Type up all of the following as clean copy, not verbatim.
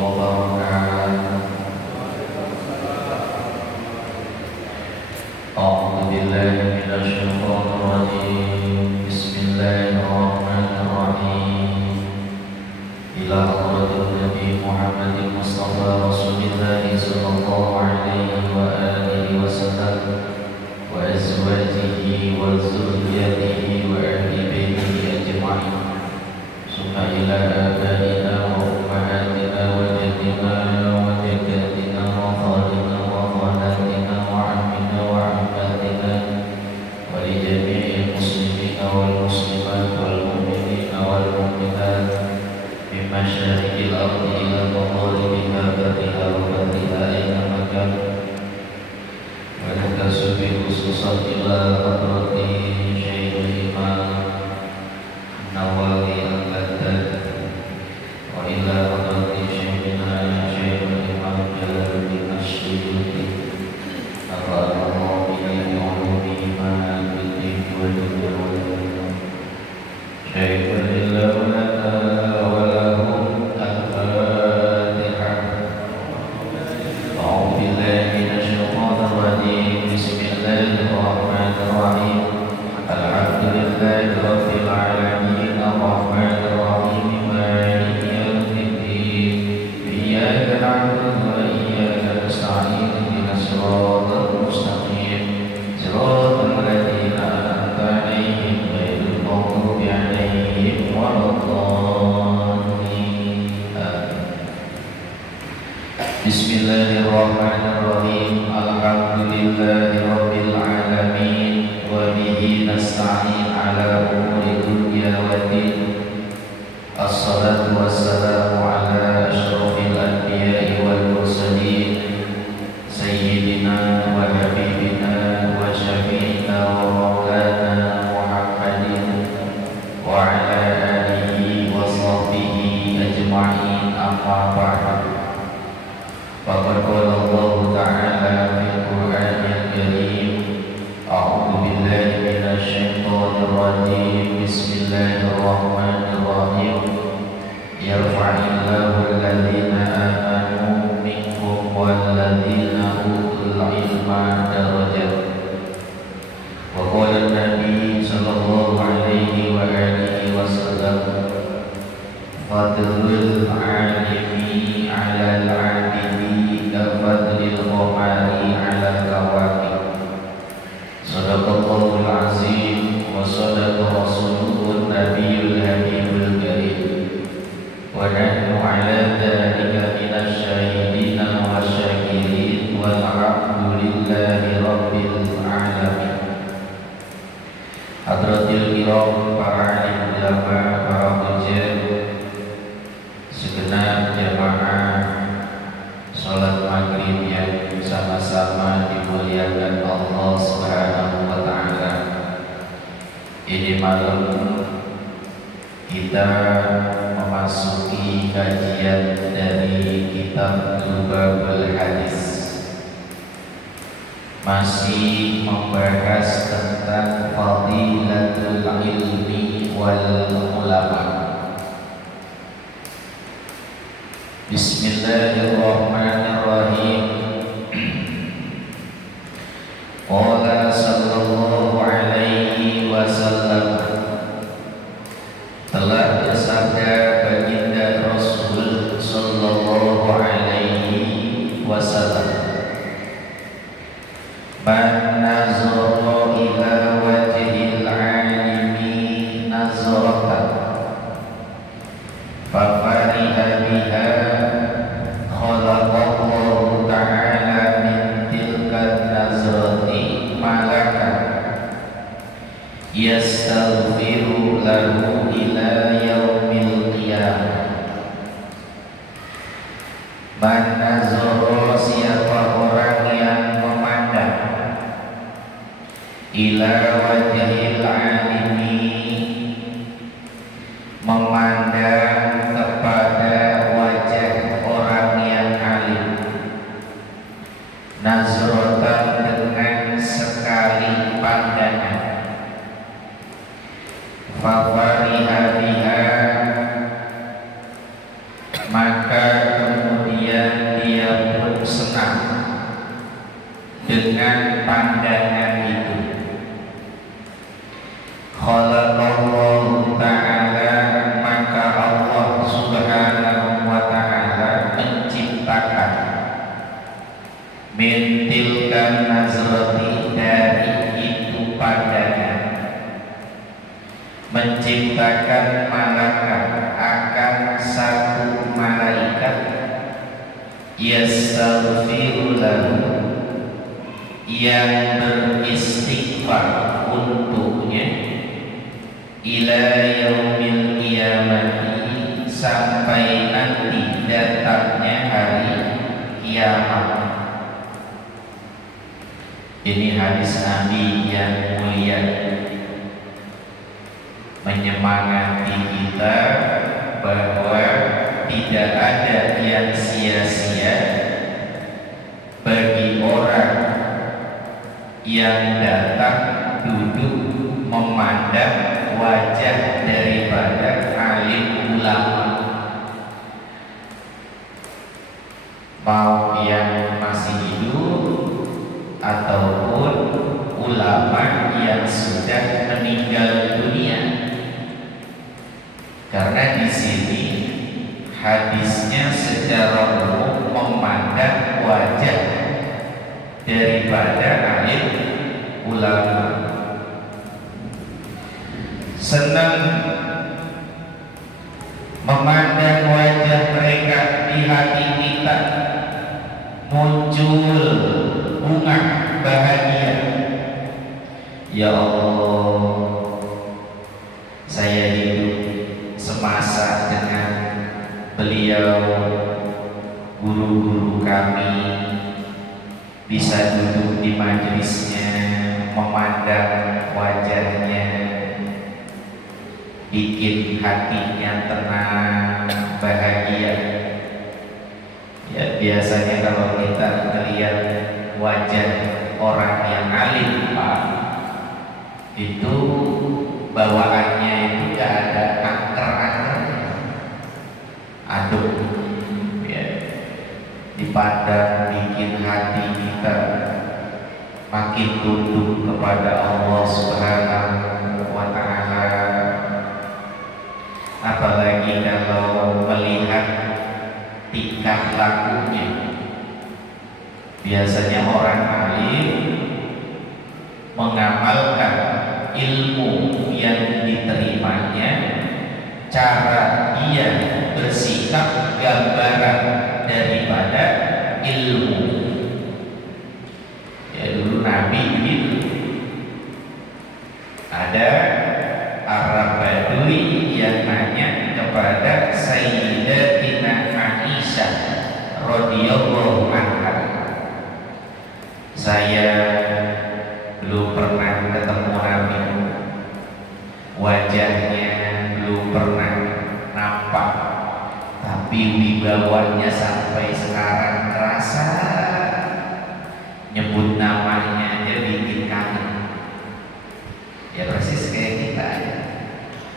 وبركاته. أعوذ بالله من الشيطان الرجيم. بسم الله الرحمن الرحيم. إلى حضرة النبي محمد المصطفى رسول الله صلى الله عليه وآله وسلم وأزواجه وذريته وأهل بيته أجمعين، ثم إلى آبائنا وأمهاتنا وجدنا وجداتنا وخالنا وخالاتنا وعمنا وعماتنا ولجميع المسلمين والمسلمات والمؤمنين والمؤمنات من مشارق الأرض إلى مغاربها برها وبرها أينما كانوا، وننتسب خصوصا إلى حضرة شيخ الإمام النووي البغدادي وإلى حضرة شيخنا شيخ الإمام جلال الدين السيوطي نفعنا الله بعلومهما في الدين والدنيا والآخرة. شيخا لله لنا ولهم الفاتحة. أعوذ بالله من الشيطان الرجيم. بسم الله الرحمن الرحيم. الحمد لله رب العالمين الرحمن الرحيم مالك يوم الدين إياك نعبد وإياك نستعين اهدنا الصراط المستقيم صراط الذين أنعمت عليهم غير المغضوب عليهم ولا الضالين. بسم الله الرحمن الرحيم. الحمد لله رب العالمين وبه نستعين على أمور الدنيا والدين. الصلاة والسلام على أشرف الأنبياء والمرسلين سيدنا وحبيبنا وشفيعنا ومولانا محمد وعلى آله وصحبه أجمعين. أما بعد، فقد قال الله تعالى في القرآن الكريم: أعوذ بالله من الشيطان الرجيم. بسم الله الرحمن الرحيم. يرفع الله الذين آمنوا منكم والذين أوتوا العلم درجات. وقال النبي صلى الله عليه وآله وسلم: فضل العالم على العابد كفضل القمر على الكواكب. Sadaqallahul azim wa sadaqa rasulun nabiyul habibul karim wa nahnu ala dhalika minasy syahidina wa syakirin walhamdulillahi rabbil alamin. Hadratil kiram, para alim ulama, para hujjah, segenap jamaah salat maghrib yang sama-sama dimuliakan Allah Subhanahu wa taala. Ini malam kita memasuki kajian dari kitab Lubabul Hadis, masih membahas tentang fadilatul ilmi wal ulama. Bismillahirrahmanirrahim. Qala sallallahu alaihi wasallam, telah bersabda baginda Rasul sallallahu alaihi wasallam: Man nazara ila wajhil alimi nazaratan fafariha biha khalaqallahu ta'ala min tilka nazrati malakan yastaghfiru lahu ila yaumil qiyamah. Man nazara, siapa orang yang memandang, ila wajhil alimi, memandang kepada wajah orang yang alim, nazrotan dengan sekali pandangan, fafariha biha, maka yastaghfiru lahu, yang beristighfar untuknya, ila yaumil qiyamati, sampai nanti datangnya hari kiamat. Ini hadis Nabi yang mulia, menyemangati kita bahwa tidak ada yang sia-sia bagi orang yang datang duduk memandang wajah daripada alim ulama, mau yang masih hidup ataupun ulama yang sudah meninggal dunia. Karena di sini hadisnya secara umum memandang wajah daripada alim ulama. Senang memandang wajah mereka di hati kita, muncul bunga bahagia. Ya Allah, saya hidup semasa dengan beliau, guru-guru kami, bisa duduk di majelisnya, memandang wajahnya, bikin hatinya tenang, bahagia. Ya, biasanya kalau kita melihat wajah orang yang alim, Pak, itu bawaannya itu gak ada angker-angkernya, aduk, ya, dipandang bikin hati kita makin tunduk kepada Allah Subhanahu wa Ta'ala. Apalagi kalau melihat tingkah lakunya. Biasanya orang alim mengamalkan ilmu yang diterimanya, cara dia bersikap gambaran daripada ilmu. Ya, dulu Nabi begitu. Ada Arab Badui yang nanya kepada Sayyidatina Aisyah radhiyallahu anha, saya belum pernah ketemu Nabi, wajahnya belum pernah nampak, tapi wibawanya sampai sekarang terasa, nyebut namanya aja bikin kangen. Ya persis kayak kita,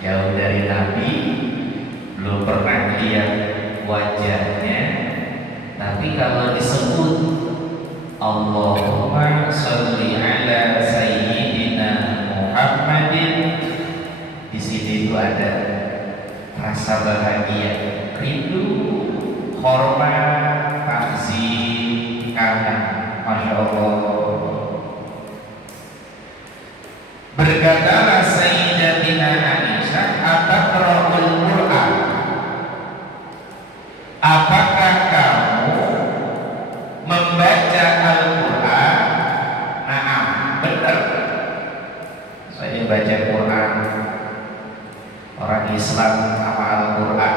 jauh dari Nabi, belum pernah lihat wajahnya, tapi kalau disebut Allahumma sholli ala sayyidina Muhammadin, di sini itu ada rasa bahagia, rindu, hormat, takzim, kangen. Masya Allah. Berkatalah Sayyidatina Aisyah, ataqra'ul Qur'an, apakah kamu membaca Al-Quran? Naam, benar, saya baca Quran. Orang Islam sama Al-Quran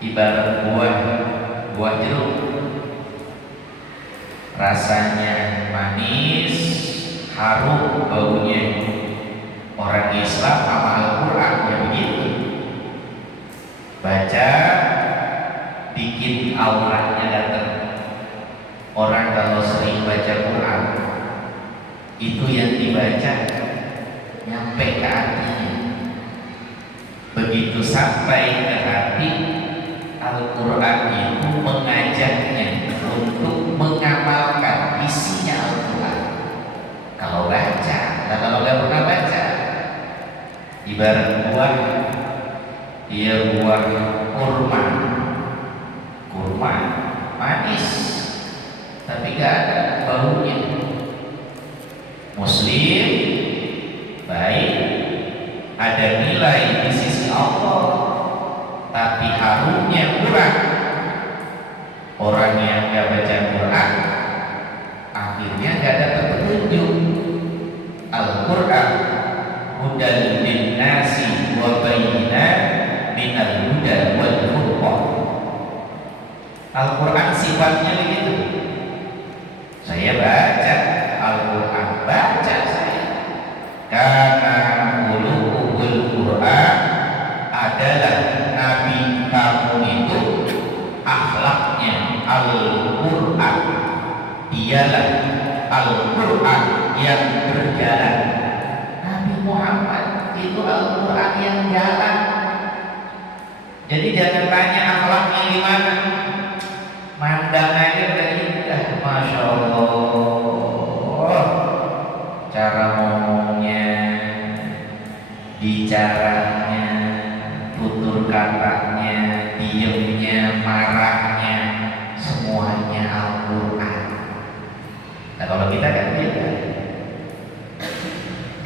ibarat buah jeruk, rasanya manis, harum baunya. Orang Islam sama Al-Quran ya begitu, baca bikin auranya datang. Orang kalau sering baca Quran, itu yang dibaca nyampe ke hatinya. Begitu sampai ke hati, Al-Quran itu mengajaknya untuk mengamalkan isinya Al-Quran. Kalau baca, dan kalau nggak pernah baca, ibarat buah, dia buah kurma, kurma manis, tapi gak ada baunya. Muslim baik, ada nilai di sisi Allah, tapi harumnya kurang. Orang yang nggak baca Quran akhirnya nggak dapat petunjuk. Al-Quran hudan linnasi wa bayyinat minal huda wal furqan. Al-Quran sifatnya begitu. Saya baca Al-Quran, baca saya. Karena ulul Quran adalah Nabi kamu itu akhlaknya Al-Quran, ialah Al-Quran yang berjalan. Nabi Muhammad itu Al-Quran yang jalan. Jadi jangan tanya akhlaknya gimana, mandang aja udah indah, masya Allah. Cara ngomongnya, bicaranya, tutur katanya, diemnya, marahnya, semuanya Al-Quran. Nah kalau kita kan beda.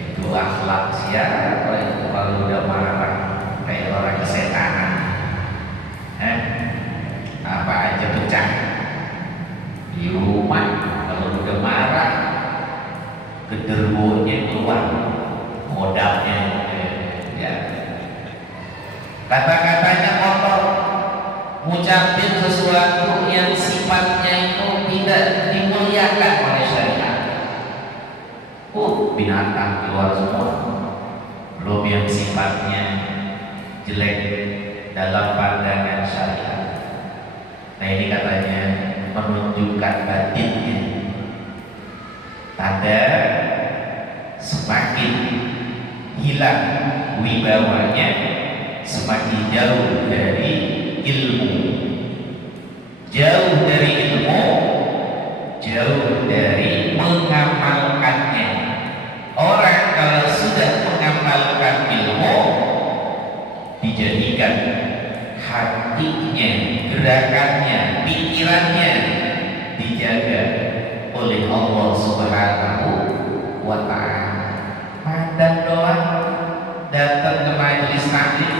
Itu akhlak siapa itu kalau udah marah kayak orang kesetanan. Apa aja pecah di rumah kalau udah marah, genderwonya keluar, modalnya ya. Kata-katanya kotor, ngucapin sesuatu yang sifatnya itu tidak dimuliakan oleh syariat. Binatang keluar semua, belum yang sifatnya jelek dalam pandangan syariat. Nah ini katanya menunjukkan batinnya, tanda semakin hilang wibawanya, semakin jauh dari ilmu, jauh dari ilmu, jauh dari mengamalkannya. Orang kalau sudah mengamalkan ilmu, dijadikan hatinya, gerakannya, pikirannya dijaga oleh Allah Subhanahu wa ta'ala. Mandang doang, datang ke majelis taklim,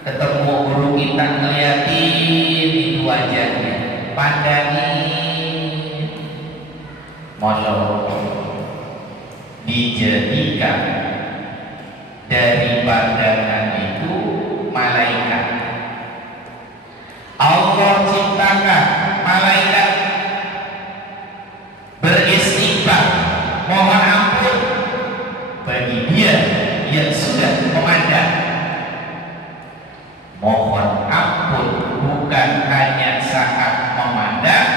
ketemu guru kita, ngeliatin itu wajahnya, pandangin, masya Allah. Dijadikan dari pandangan itu malaikat. Allah ciptakan malaikat beristighfar, mohon ampun bagi dia yang sudah memandang. Mohon ampun bukan hanya saat memandang,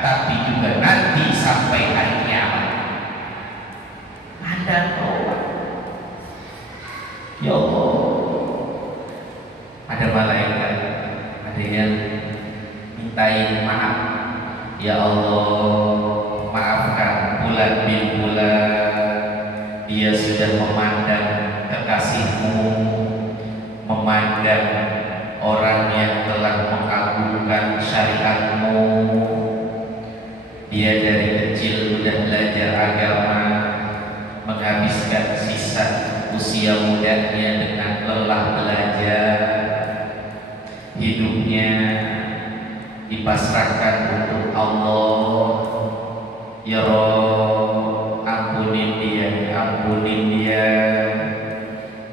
tapi juga nanti sampai hari kiamat. Mandang doang. Ya Allah, ada malaikat, ada yang mintain maaf. Ya Allah, maafkan bulan bin bulan, dia sudah memandang kekasihmu, memandang orang yang telah mengagungkan syariatmu. Dia dari kecil sudah belajar agama, menghabiskan sisa usia mudanya dengan lelah belajar. Hidupnya dipasrahkan untuk Allah. Ya Rob, ampunin dia, ampunin dia.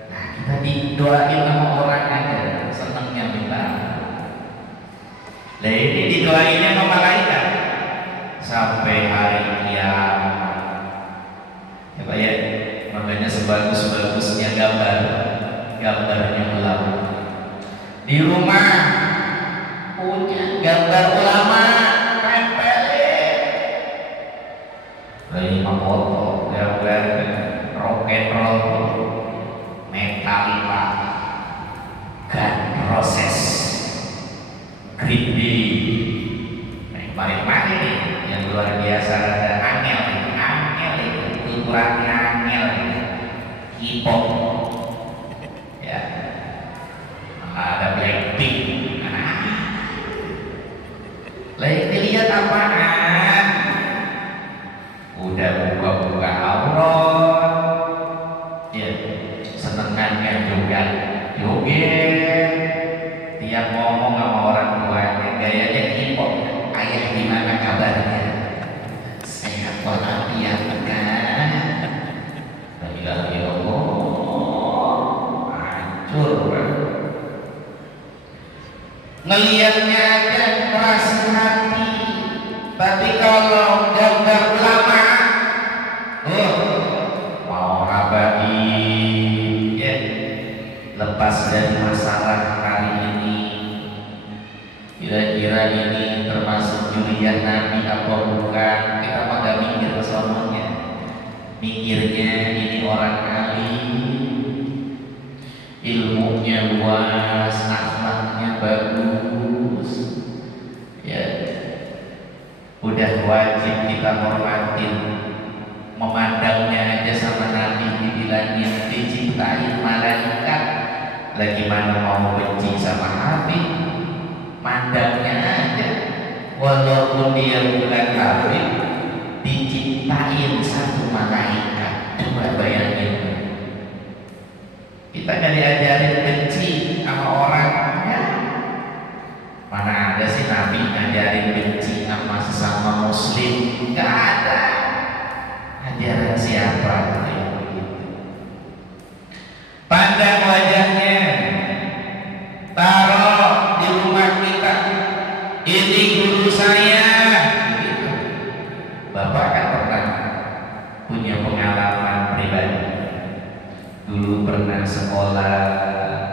Nah, kita didoain sama orang aja, senangnya minta. Nah ini didoainnya sama malaikat sampai hari kiamat. Ya Pak ya, makanya sebagus-bagusnya gambarnya ulama. Di rumah punya gambar ulama, tempelin. Ini mah foto, gambar rock and roll, Metallica, Gun Roses, Green Day. Nah, kemarin nih yang luar biasa, ada angel itu ukurannya angel, K-pop, ya, ada Blackpink. Lagi lihat apaan? Udah buka-buka aurat, ya, senengannya juga joget, tiap ngomong sama orang tuanya gayanya K-pop. ngelihatnya aja keras hati. Tapi kalau gambar ulama, mau abadi, ya, lepas dari masalah hari ini. Kira-kira ini termasuk juriah Nabi apa bukan? Kita mah gak mikir kesononya. Mikirnya ini orang alim, ilmunya luas, akhlaknya bagus, ya udah wajib kita hormatin. Memandangnya aja sama Nabi dibilangin dicintai malaikat, lagi mana mau benci sama Habib? Mandangnya aja, walaupun dia bukan Habib, dicintain satu malaikat. Coba bayangin, kita gak diajarin benci sama orang ya. Mana ada sih Nabi ngajarin benci sama sesama muslim? Gak ada. Ajaran siapa yang begitu? Pandang wajahnya, taruh di rumah kita. Ini guru saya. Begitu. Bapak kan pernah punya pengalaman pribadi. Dulu pernah sekolah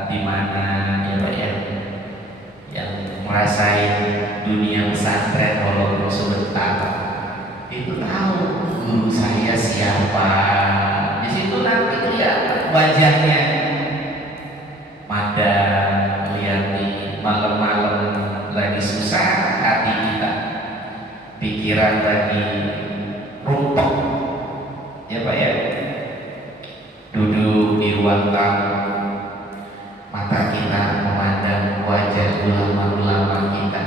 di mana ya Pak ya, yang merasain dunia pesantren walaupun sebentar, itu tahu guru saya siapa. Di situ nanti kelihatan wajahnya. Madang, lihat malam-malam lagi susah hati kita, pikiran lagi runtuh, ya Pak ya. Duduk di ruang tamu, mata kita memandang wajah ulama-ulama kita,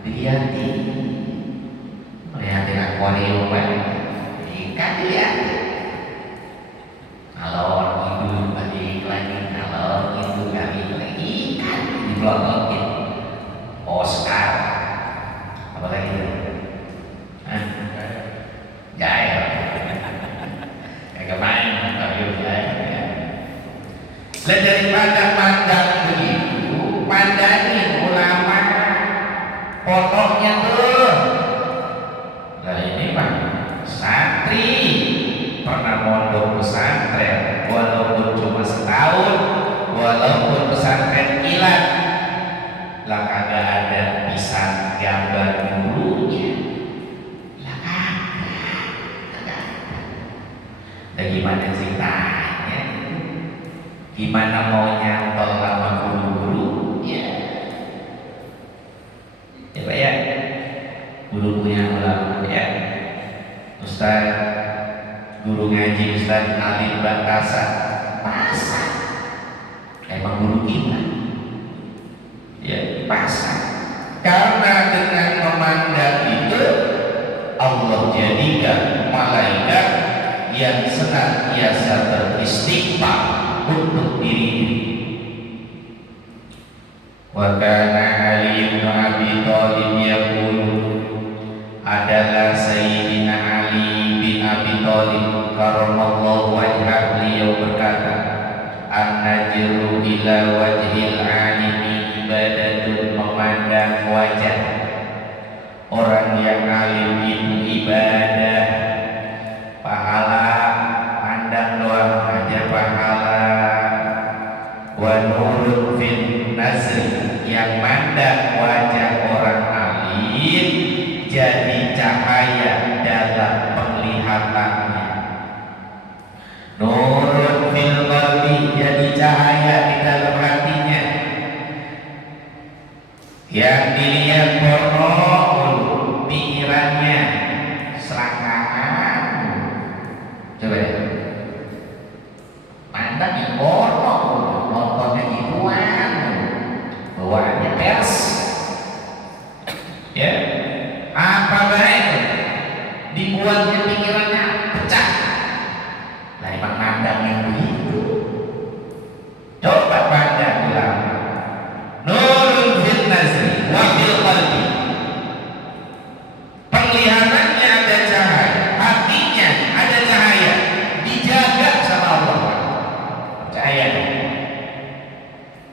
dilihat akuarium ikan, dilihat kalau hidup balik lagi, kalau itu balik lagi ikan dipelototin. Oscar apa lagi? Jair kagak main. Dan daripada pandang begitu, pandangin ulama, fotonya tuh. Nah ini mah santri pernah mondok pesantren, walaupun cuma setahun, walaupun pesantren kilat, lah kagak ada pisang gambar gurunya, lah kagak. Dan gimana ceritanya? Gimana mau nyantol sama guru-guru? Ya Pak ya, guru punya ulama ya. Ustaz, guru ngaji Ustaz Alim Bantasa, masa emang guru kita? Ya masa? Karena dengan memandang itu Allah jadikan malaikat yang senantiasa beristighfar untuk diri. Wa kana Ali bin Abi Thalib yaqulu, adalah Sayyidina Ali bin Abi Thalib karramallahu wajhahu, beliau berkata, an-najru ila wajhil alimi ibadatun, memandang wajah orang yang alim itu ibadah, pahala. Pandang doang aja pahala. Wa nurun fin nazri, yang mandang wajah orang alim jadi cahaya dalam penglihatannya. Nurun fil qalbi, jadi cahaya di dalam hatinya. Yang dilihat porno, pikirannya selangkangan. Coba ya, mandang yang porno, nontonnya gituan, bawaannya pers, ya apa baik dibuatnya pikirannya pecah. Lah emang mandang yang begitu. Coba pandang ulama, nurun fil nazri wa fil qalbi, penglihatannya ada cahaya, hatinya ada cahaya, dijaga sama Allah. Percaya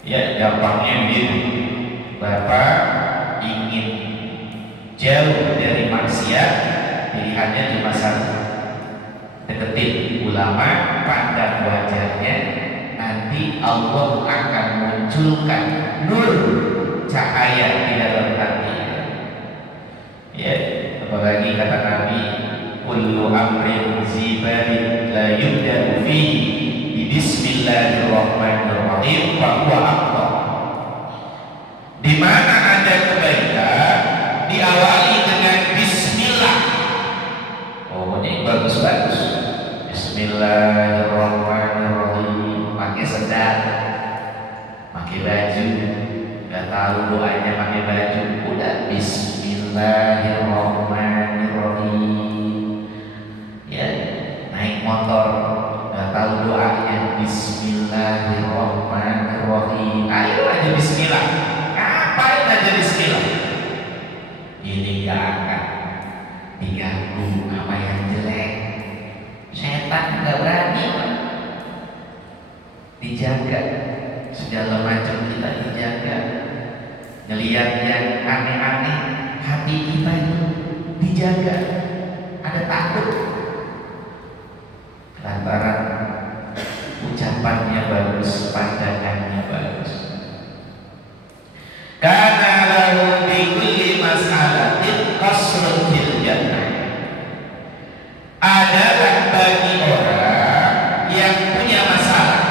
ya, gampangnya gitu. Bapak ingin jauh dari maksiat, pilihannya cuma satu: deketin ulama, pandang wajahnya, nanti Allah akan munculkan nur cahaya di dalam hati. Ya, apalagi kata Nabi, kullu amrin zibalin la yubda'u fihi bismillahirrahmanirrahim fa huwa afdal. Di mana ada kebaikan diawali dengan bismillah. Oh, ini bagus-bagus. Bismillahirrahmanirrahim. Pakai sendal, pakai baju, nggak tahu doanya pakai baju, udah Bismillahirrahmanirrahim. Ya, naik motor, nggak tahu doanya, Bismillahirrahmanirrahim. Ayo aja Bismillah. Ngapain aja Bismillah? Ini gak akan diganggu sama yang jelek. Setan gak berani, Pak. Dijaga, segala macam kita dijaga. Ngelihat yang aneh-aneh, hati kita itu dijaga. Ada takut lantaran ucapannya bagus, pandangannya bagus. Karena lahu bi kulli mas'alatin qasrun fil jannah. Adalah bagi orang yang punya masalah,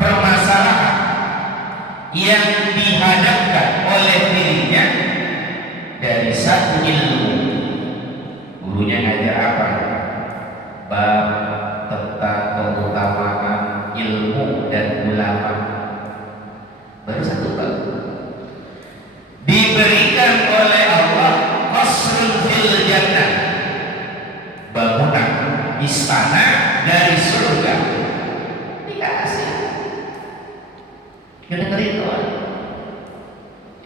permasalahan yang dihadapkan oleh dirinya dari satu ilmu. Gurunya ngajar apa? Bab tentang keutamaan ilmu dan ulama. Baru satu bab. Diberikan oleh Allah qasrun fil jannah, bangunan istana dari surga. Dikasih. Dengerin doa.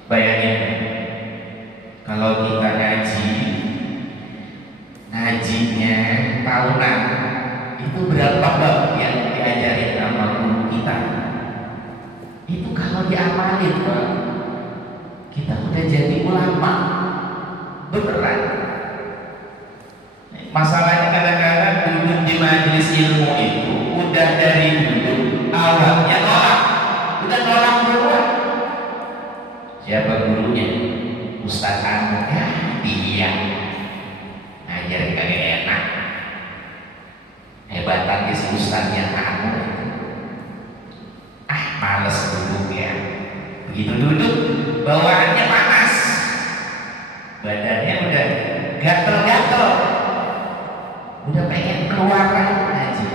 Bayangin kalau kita ngajinya tahunan, itu berapa bab yang diajarin sama guru kita? Itu kalau diamalin, Pak, kita udah jadi ulama beneran. Masalahnya kadang-kadang duduk di majelis ilmu itu udah dari dulu awalnya nolak, udah nolak duluan. Siapa gurunya? Ustaz Anu. Ya, dia ngajar kagak enak. Hebatannya si Ustaznya Anu. Males duduk ya. Begitu duduk, bawaannya panas, badannya udah gatel-gatel, udah pengen keluar ngaji.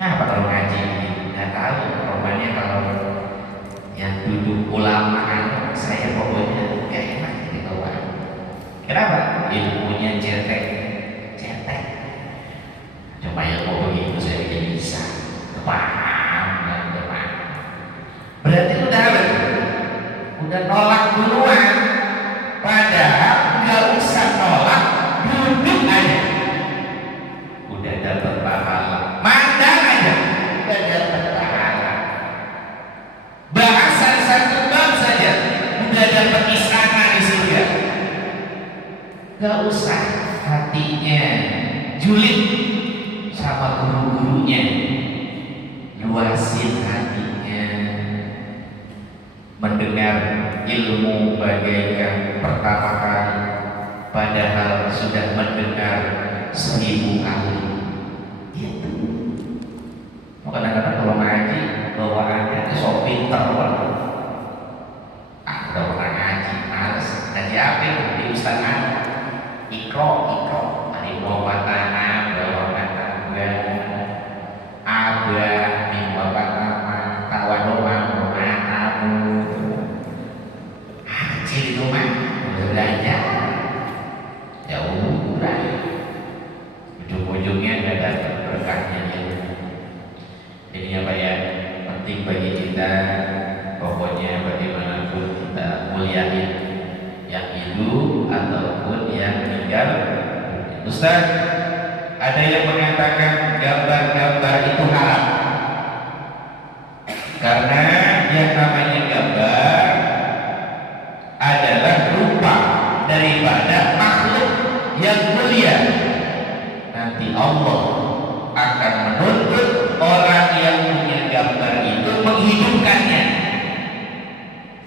Apa kalau ngaji ini? Nggak tahu. Rupanya kalau yang duduk ulamaan, saya pokoknya gak enak di bawah. Kenapa? Ilmunya cetek. Coba ilmu begitu saya tidak bisa. Paham. Berarti udah nolak duluan. Padahal nggak usah nolak, duduk aja udah dapat pahala. Mandang aja udah dapat pahala. Bahasan satu bab saja udah dapat istana di surga. Nggak usah hatinya julid sama guru-gurunya, luasin hatinya. Mendengar ilmu bagaikan pertama kali, padahal sudah mendengar 1000 kali. Itu. Kadang-kadang kalau ngaji bawaannya sok pinter banget. Udah pernah ngaji, males. Ngaji apa itu? Di Ustaz Anu. Ikro. Hari bawa tanah, bawa kata abah, mimba nama, kawan doa, di rumah belajar, ya udah, ujung-ujungnya nggak dapat berkahnya dia. Ini apa ya, penting bagi kita, pokoknya bagaimanapun kita muliain yang hidup ataupun yang meninggal. Ustaz, ada yang mengatakan gambar-gambar itu haram karena yang namanya gambar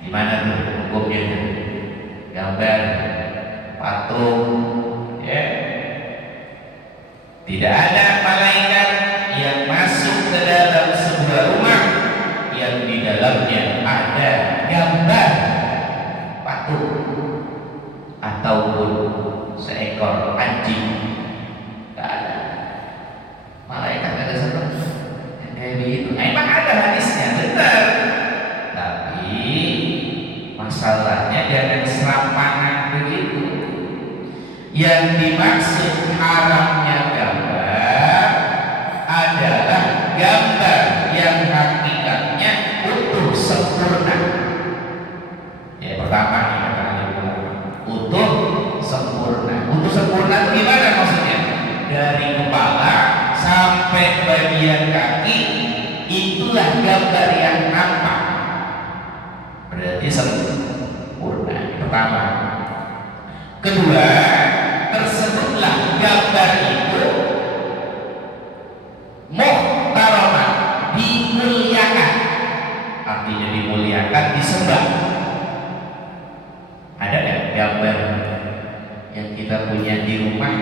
Gimana tuh hukumnya? Gambar patung, ya. Tidak ada malaikat yang masuk ke dalam sebuah rumah yang di dalamnya ada gambar patung ataupun seekor anjing. Tidak ada. Malaikat ada seperti kayak begitu. Emang ada hadisnya, benar. Tapi masalahnya jangan serampangan begitu. Yang dimaksud haramnya gambar adalah gambar yang hakikatnya utuh sempurna. Ya, pertama utuh sempurna. Utuh sempurna itu gimana maksudnya? Dari kepala sampai bagian kaki, itulah gambar yang nampak. Berarti sempurna. Pertama. Kedua, tersebutlah gambar itu muhtaramah, dimuliakan. Artinya dimuliakan, disembah. Ada nggak gambar yang kita punya di rumah,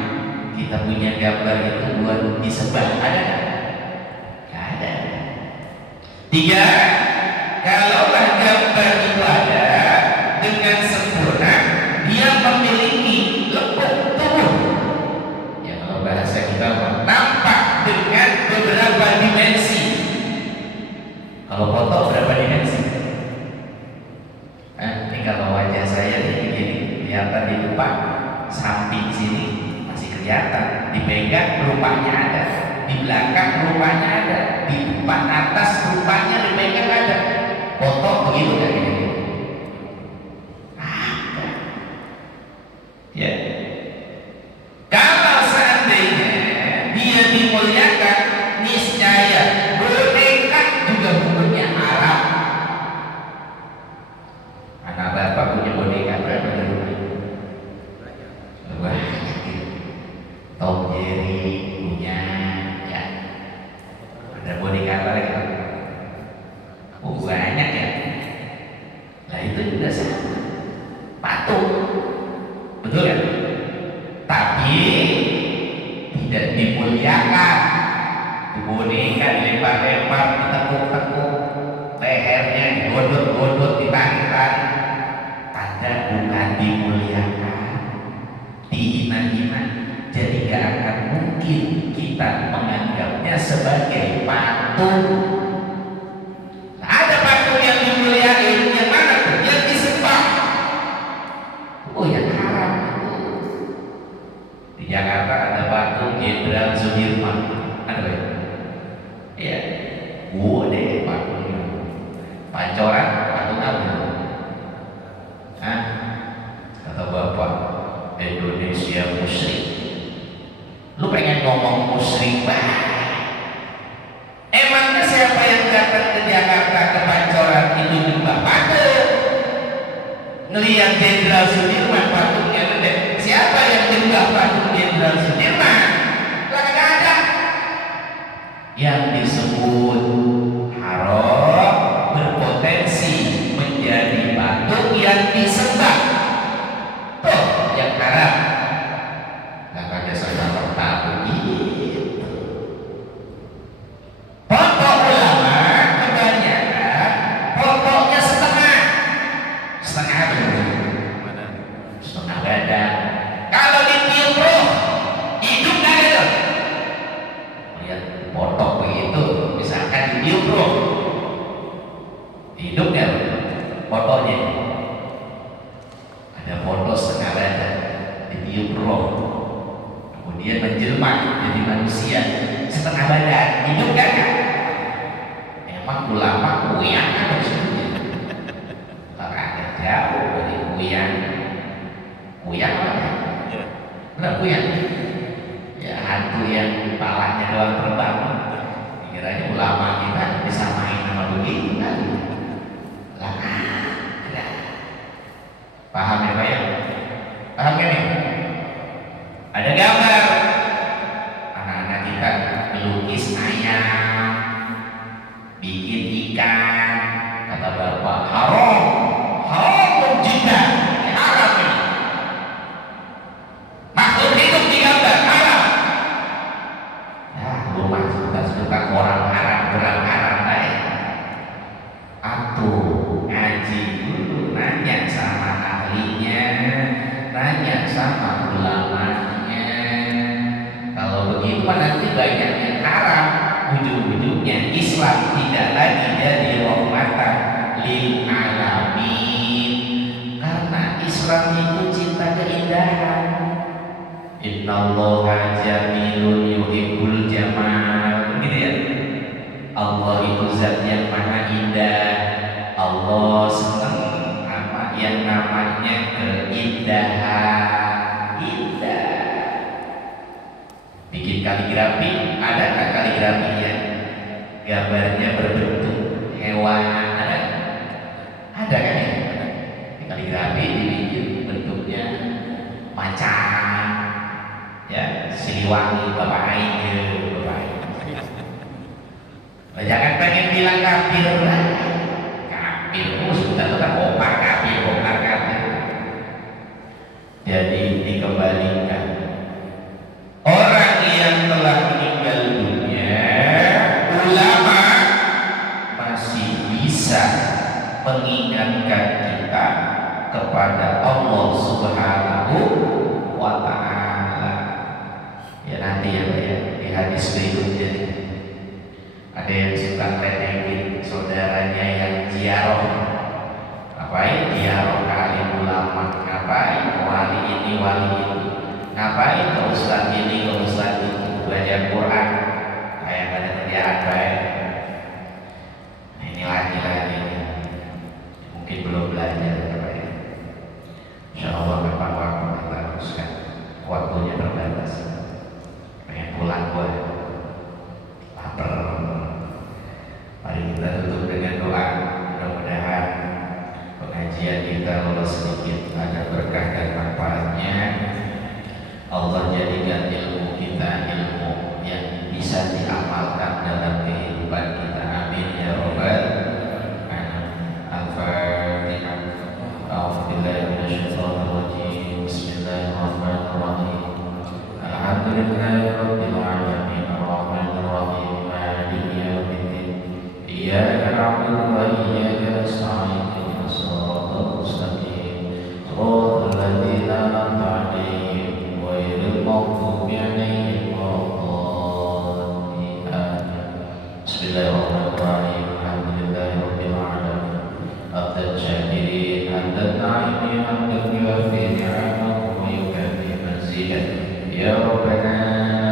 kita punya gambar itu buat disembah? Ada nggak? Nggak ada. Tiga, kalaulah gambar itu ada dengan sempurna, dia memiliki lekuk tubuh. Ya, kalau bahasa kita nampak dengan beberapa dimensi. Kalau foto berapa dimensi? Ini kalau wajah saya ini kelihatan di depan, samping sini masih kelihatan, dipegang rupanya ada, di belakang rupanya ada, di depan atas rupanya dipegang ada. Foto begitu kan ini? Ada. Ya. Kalau seandainya dia dimuliakan, niscaya boneka juga hukumnya haram. Anak bapak punya boneka berapa di rumah? Banyak. Tom Jerry punya, ya. Ada boneka apa lagi? Oh, banyak ya. Nah itu juga sama. Patung, betul kan? Tapi tidak dimuliakan. Boneka dilempar-lempar, ditekuk-tekuk, lehernya digodot-godot, ditarik-tarik. Tanda bukan dimuliakan, dihina-hina. Jadi gak akan mungkin kita menganggapnya sebagai patung. Nah, ada patung yang dimuliakan, yang mana tuh? Yang disembah. Oh, yang haram itu. Di Jakarta ada patung Jenderal Sudirman. Ada ya? Iya. Deh patungnya. Pancoran, patung apa? Hah? Kata bapak, Indonesia musyrik. Lu pengen ngomong musyrik banget? Emangnya siapa yang datang ke Jakarta ke Pancoran itu nyembah patung? Ngelihat Jenderal Sudirman patungnya gede. Siapa yang nyembah patung Jenderal Sudirman? Lah kagak ada. Yang disebut haram berpotensi menjadi patung yang disembah. Tuh yang haram. Nah kagak salah tahu gitu. Foto ulama kebanyakan fotonya setengah benar. Setengah badan. Kalau ditiup roh, hidup nggak ada. Lihat foto begitu, misalkan ditiup roh, hidup nggak fotonya? Ada foto setengah badan, ditiup roh, kemudian menjelma jadi manusia setengah badan, hidup nggak? Emang ulama kuyang kan maksudnya? Agak jauh dari kuyang. Kuyang apa ya? Benar kuyang? Ya hantu yang kepalanya doang terbang. Kiranya ulama kita bisa main sama begitu kan? Lah ada. Paham ya Pak ya? Paham kan nih? Ada gambar anak-anak kita melukis ayam, bikin ikan, kata bapak haram, banyak yang haram, ujung-ujungnya Islam tidak lagi jadi rahmatan lil alamin. Karena Islam itu cinta keindahan. Innallaha jamilun yuhibbul jamal. Begitu ya. Allah itu zat yang maha indah. Allah senang apa yang namanya keindahan. Indah. Bikin kaligrafi, ada nggak kaligrafi yang gambarnya berbentuk hewan? Ada kan ya? Kaligrafi dibikin bentuknya macan, ya, Siliwangi, Bapak Aing, Bapak Aing. Jangan pengen bilang kafir lah, kafir, sudah tetap opar kafir, opar kafir. Jadi dikembalikan orang yang telah meninggal dunia, ulama masih bisa mengingatkan kita kepada Allah Subhanahu wa Ta'ala. Ya nanti ya di hadis berikutnya ada yang suka ledekin saudaranya yang ziarah. Ngapain ziarah ke alim ulama? Ngapain wali ini wali itu? Ngapain ke ustaz ini ke ustaz itu? Belajar Quran kayak ada kerjaan baik. Nah, ini lagi mungkin belum belajar apa ya. Insyaallah kapan waktu kita teruskan, waktunya terbatas. Pengen pulang gue, lapar. Mari kita tutup dengan doa. Mudah-mudahan pengajian kita walau sedikit ada berkah dan manfaatnya. Allah jadikan ilmu kita ilmu yang bisa diamalkan dalam kehidupan kita. Amin ya robbal alamin. Al-Fatihah. A'udzubillahi minasyaitonir rajim. Bismillahirrahmanirrahim. Alhamdulillahirabbil alamin. Arrahmanir rahim. Maliki yaumiddin. Iyyaka na'budu wa iyyaka nasta'in. Ihdinas siratal mustaqim. Shiratal ladzina an'amta 'alaihim ghairil maghdubi 'alaihim waladdallin. Bismillahirrahmanirrahim. Alhamdulillahirabbil alamin. Abdan syakirin, hamdan na'imin, hamdan yuwafi ni'amahu wa yukafi mazidah. Ya Rabbana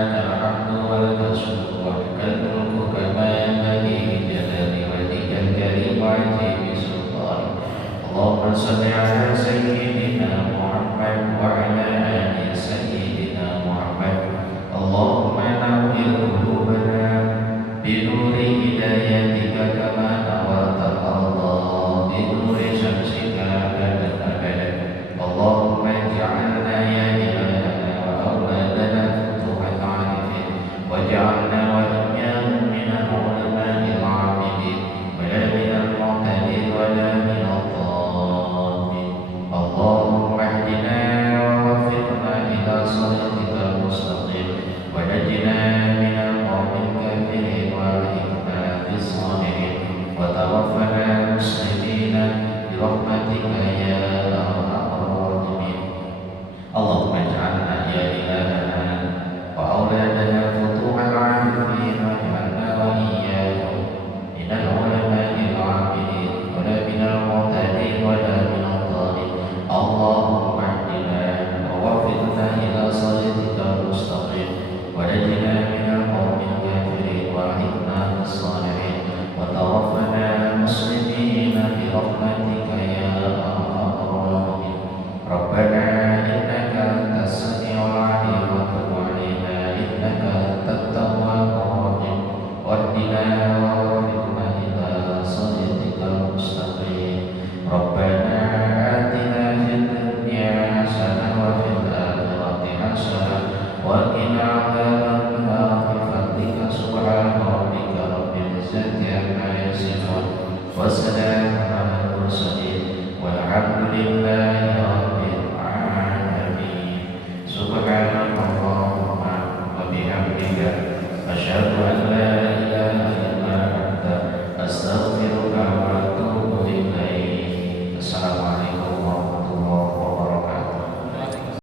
lakal hamdu wa lakal syukru wa lakal mulku kama yanbaghi li jalali wajhikal karim wa 'azimi sultanik. Allahumma shalli ala sayyidina Muhammad wa ala ali sayyidina Muhammad. Allahumma nawwir qulubana bi nuri hidayatika kama nawwarta Allah bi nuri syamsika abadan abadan. Allahumma ij'alna ya ilahana wa awladana futuhat 'arifin waj'alna wa iyyahum minal ulama'il 'abidin wa la minal mu'tadin wa la minal dhalin. Allahumma ihdina wa waffiqna ila siratikal mustaqim wa najina minal qawmil kafirin wa alhiqna bis-shalihin wa tawaffana muslimina bi rahmatika ya